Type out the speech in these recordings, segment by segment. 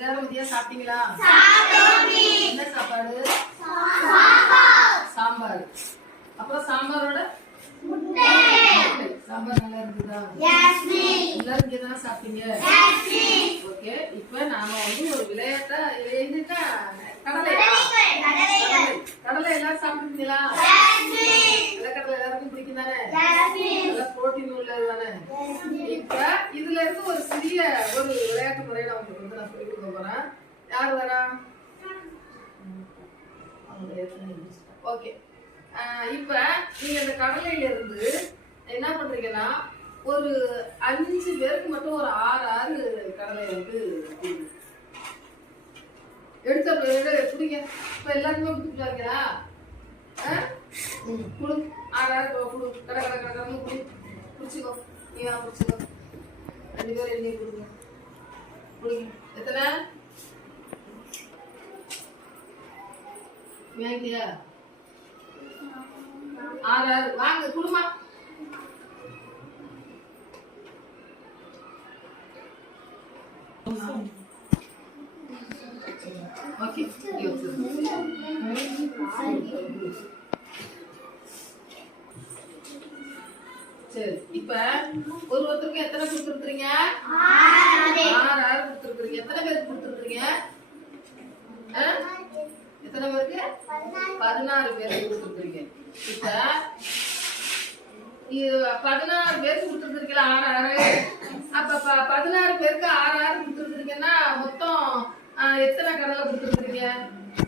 எல்லாரும் மதியம் சாப்பிட்டீங்களா? என்ன சாப்பாடு? சாம்பார். அப்புறம் சாம்பாரோட சாம்பார் நல்லா இருக்குதா? எல்லாரும் இங்கதான் சாப்பிட்டீங்க. ஓகே, இப்ப நாம வந்து ஒரு விளையாட்டா கடலை எல்லாரும் சாப்பிட்டுருக்கீங்களா? கடலை எல்லாருக்கும் பிடிக்கும் தானே? நல்லா புரோட்டீன் உள்ளது தானே? இப்ப இதுல இருந்து ஒரு சிறிய ஒரு விளையாட்டு முறையில உங்களுக்கு வந்து நான் சொல்லிக் கொடுக்க போறேன். யார் வரா? ஓகே, இப்ப நீங்க இந்த கடலையில இருந்து என்ன பண்றீங்கன்னா ஒரு 5 பேருக்கு மட்டும் ஒரு 6 கடலை வந்து எடுத்த குடிங்க. இப்ப எல்லாருமே குடிச்சுட்டாங்களா? குடு 6 குடு. கடை குடி. குடிச்சுக்கோ. நீ குடிச்சுக்கோ. 2 பேரும் எழுதி கொடுங்க. குடிங்க. எத்தனை வாங்கிட்டியா? 6 வாங்க குடுமா. ஓகே, சரி. இப்ப ஒருத்தருக்கு எத்தனை கொடுத்துருக்கீங்க? 6 கொடுத்துருக்கீங்க. எத்தனை பேருக்கு கொடுத்துருக்கீங்க? எத்தனை பேருக்கு? 16 பேருக்கு கொடுத்துருக்கீங்க. இப்ப 16 பேருக்கு கொடுத்துருக்கீங்களா? 6 அப்ப 16 பேருக்கு 6 கொடுத்துருக்கீங்கன்னா மொத்தம் எத்தனை கடலை கொடுத்துருக்கீங்க?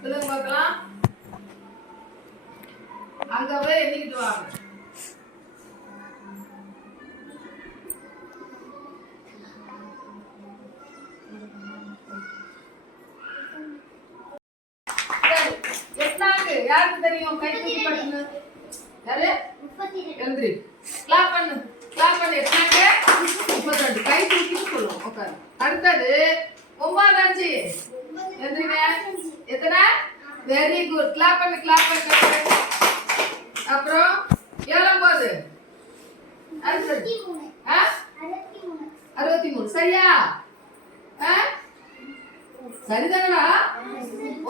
சொல்லுங்க பார்க்கலாம். அங்க போய் எண்ணிக்கிட்டு வாங்க. எத்தனாவது யாருக்கு தெரியும்? கை தூக்கி பண்ணுங்க. யாரு? 32. கிளாப் பண்ணு. கிளாப் பண்ணு. எத்தனாவது? 32. கை தூக்கிட்டு சொல்லுவோம். உட்காரு. அடுத்தது 9 எந்திரிங்க. எத்தனை? Very good. கிளாப் பண்ணு. கிளாப் பண்ணு. அப்புறம் 7 அடுத்தது 63. சரியா? சரிதானடா?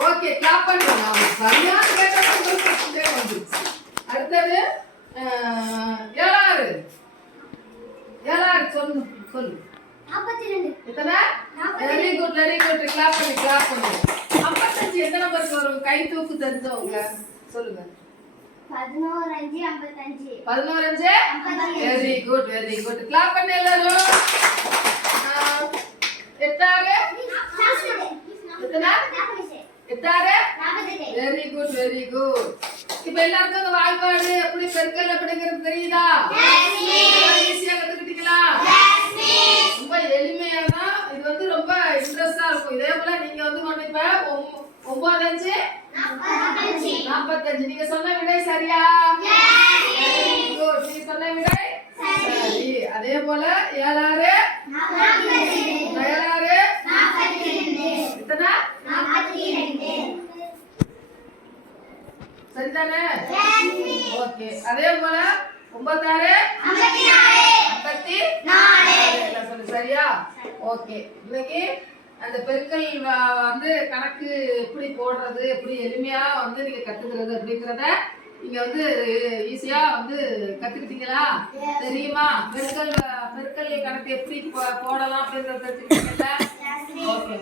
ஓகே, கிளாப் பண்ணுங்க. சரியா கேட்டது. அடுத்தது 7 சொல்லு. 42. எத்தனை? Very good, very good. Clap பண்ணு. கிளாப் பண்ணு. 55 எத்தனை நம்பருக்கு வரும்? கை தூக்கு தெரிஞ்சவங்க சொல்லுங்க. 11 5 55. 11 5 very good, very good. Clap பண்ணு எல்லாரும். 8 எத்தனை? 8 வெரி குட், வெரி குட். இப்ப எல்லாருக்கும் அந்த வாய்ப்பாடு எப்படி பெருக்கல் அப்படிங்கிறது தெரியுதா? ஈஸியா கத்துக்கிட்டீங்களா? ரொம்ப எளிமையா தான். இது வந்து ரொம்ப இன்ட்ரெஸ்டா இருக்கும். இதே போல நீங்க வந்து கொண்டு இப்ப 9 5 45. நீங்க சொன்ன விடை சரியா? நீங்க சொன்ன விடை சரி. அதே போல 7 6 எத்தனை? 42. சரிதானே? ஓகே. அதே போல 9 6 54. சொல்லு. சரியா? ஓகே. இன்னைக்கு அந்த பெருக்கல் வந்து கணக்கு எப்படி போடுறது, எப்படி எளிமையா வந்து நீங்க கத்துக்கிறது அப்படிங்கறத நீங்க வந்து ஈஸியா வந்து கத்துக்கிட்டீங்களா? தெரியுமா? பெருக்கல் கணக்கு எப்படி போடலாம் அப்படிங்கறத தெரிஞ்சுக்கிட்டீங்களா? ஓகே.